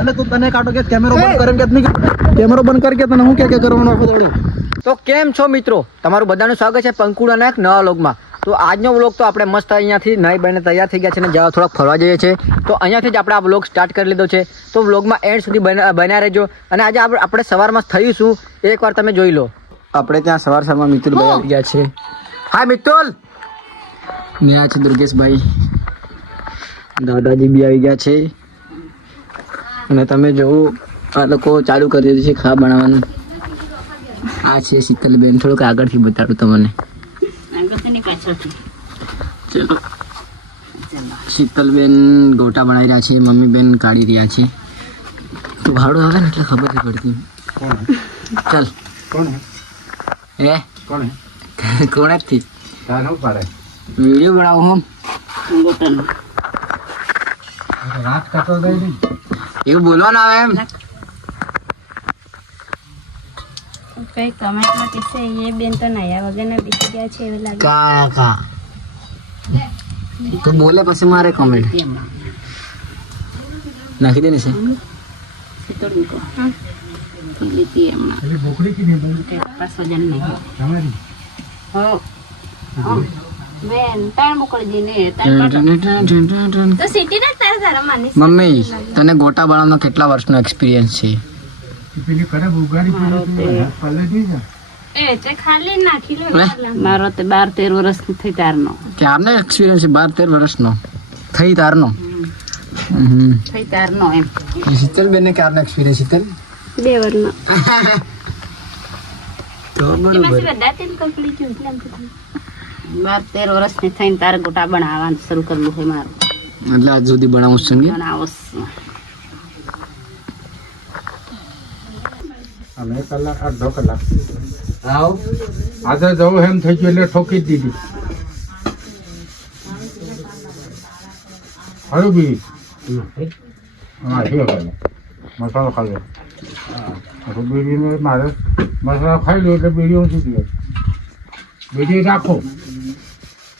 અને તું તને કાઢો કે કેમેરો બંધ કરીને કે નહીં કેમેરો બંધ કરી કે તને હું કે કરવાનો આખો દોડું. તો કેમ છો મિત્રો, તમારું બધાનું સ્વાગત છે પંકુડાના એક નવા વ્લોગમાં. તો આજનો વ્લોગ તો આપણે મસ્ત અહીંયાથી નાઈ બને તૈયાર થઈ ગયા છે અને જવા થોડાક ફરવા જઈએ છીએ. તો અહીંયાથી જ આપણે આ વ્લોગ સ્ટાર્ટ કરી લીધો છે. તો વ્લોગમાં એન્ડ સુધી બન્યા રહેજો. અને આજે આપણે સવારમાં થયું શું એકવાર તમે જોઈ લો. આપણે ત્યાં સવારમાં મિતુલભાઈ આવી ગયા છે. હાય મિતુલ. ને આ છે દુર્ગેશભાઈ, દાદાજી બી આવી ગયા છે. અને તમે જોવો આ લોકો ચાલુ કરી દીધું છે ખાવા બનાવવાનું. આ છે શીતલબેન, થોડુંક આગળથી બતાડું તમને. ચલો, શીતલબેન ગોટા બનાવી રહ્યા છે, મમ્મી બેન કાઢી રહ્યા છે. તો ભાડું આવે ને એટલે ખબર નહીં પડતી. ચાલ એ કોણેથી વિડીયો બનાવું હું એવું બોલવાનું આવે એમ. કઈ કમેન્ટમાં કહેશે એ બેન તો નયા વગરના બેસી ગયા છે એવું લાગે. કા તો બોલે પછી મારે કમેન્ટ નાખી દે ને છે. મમ્મી તને ગોટા બનાવવાનો કેટલા વર્ષનો એક્સપિરિયન્સ છે? મારો તે 12-13 વર્ષ થઈ તારનો. ક્યારનો એક્સપિરિયન્સ છે? 12-13 વર્ષનો થઈ તારનો? થઈ તારનો એમ. શીતલબેન ને ક્યારનો એક્સપિરિયન્સ? શીતલ 2 વર્ષનો. તો બરોબર. 12-13 વર્ષની થઈને તારે ગોટા બનાવવાનું શરૂ કરવું છે મારું. એટલે આજ સુધી બનાવું છું ને? બનાવો અમે કલાક 8 કલાક આવ આજે જવું એમ થઈ ગયું એટલે ઠોકી જ દીધી. હવે બી હા ઠીક છે, મસાલો ખાઈ લો. બીડીને મારે મસાલો ખાઈ લો એટલે બીડી ઊંચી દે. બીડી રાખો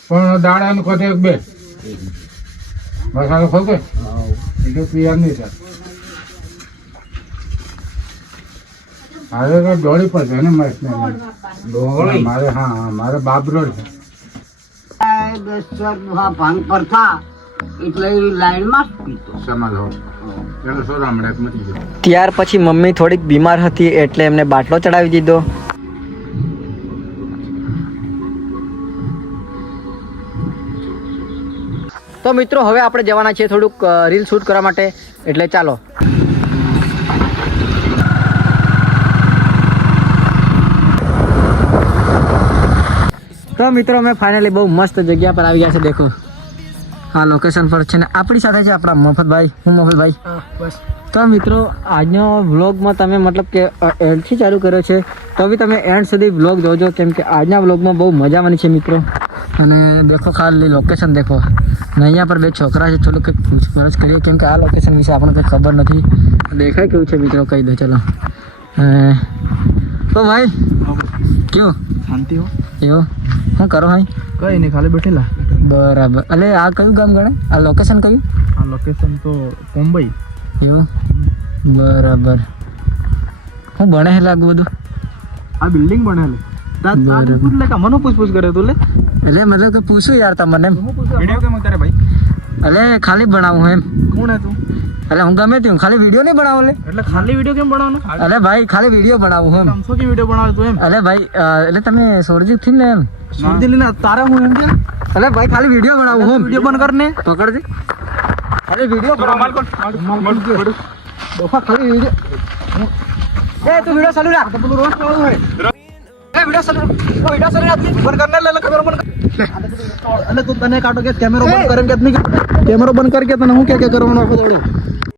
પણ દાડાનું ખોટે 2 મસાલો ખોકે બીજું પીવા નહીં થાય. મારે તો દોડી પડશે ને મારે. હા મારે બાબરો છે. ભાંગ પર થા એટલે લાઈનમાં ત્યાર પછી મમ્મી થોડીક બીમાર હતી એટલે એમને બાટલો ચડાવી દીધો. તો મિત્રો હવે આપણે જવાના છીએ થોડુંક રીલ શૂટ કરવા માટે, એટલે ચાલો. તો મિત્રો અમે ફાઇનલી બહુ મસ્ત જગ્યા પર આવી ગયા છે. દેખો આ લોકેશન પર છે ને આપણી સાથે છે આપણા મફતભાઈ. હું મફતભાઈ. તો મિત્રો આજનો વ્લોગમાં તમે મતલબ કે એન્ડથી ચાલુ કર્યો છે તો બી તમે એન્ડ સુધી વ્લોગ જોજો, કેમ કે આજના વ્લોગમાં બહુ મજા આવવાની છે મિત્રો. અને દેખો ખાલી લોકેશન દેખો. અને અહીંયા પર 2 છોકરા છે, થોડુંક કંઈક પૂછપરછ કરીએ કેમ કે આ લોકેશન વિશે આપણને કંઈ ખબર નથી. દેખાય કેવું છે મિત્રો કહી દો. ચલો તો ભાઈ કેવું શાંતિ હો એવું શું કરો ભાઈ? કઈ નહીં, ખાલી બેઠેલા. બરાબર. એટલે આ કયું ગામ ગણે? આ લોકેશન કયું? આ લોકેશન તો મુંબઈ. એવું બરાબર. હું ભણે છે લાગુ બધું? આ બિલ્ડિંગ બનેલી. મને પૂછ કરે તું લે. એટલે મતલબ કે પૂછું યાર તમને એમ. વિડિયો કેમ ઉતારે ભાઈ? એટલે ખાલી ભણાવું એમ. કોણ હે તું? એટલે હું ગમે તેવું ખાલી વિડીયો નહીં બનાવું. એટલે ખાલી વિડિયો કેમ બનાવવાનો? એટલે ભાઈ ખાલી વિડીયો બનાવું એમ. 300 की વિડિયો બનાવે તું એમ? એટલે ભાઈ એટલે તમે સોરજી થી ને એમ સુરદી લીને તારા હું એમ કે એટલે ભાઈ ખાલી વિડીયો બનાવું હું. વિડિયો બંધ કરને પકડ દે. ખાલી વિડીયો માલ કોણ દોફા ખાલી વિડિયો. એ તું વિડીયો ચાલુ રાખ. તો પેલું રોસ્ટ કરવાનું હોય. એ વિડીયો ચાલુ રાખ. બંધ કરને લે કેમેરો બંધ. એટલે તું તને કાઢો કે કેમેરો બંધ કરીને કે નહીં કેમેરો બંધ કરી કે તને હું કે કરવાનો આખો દોડું.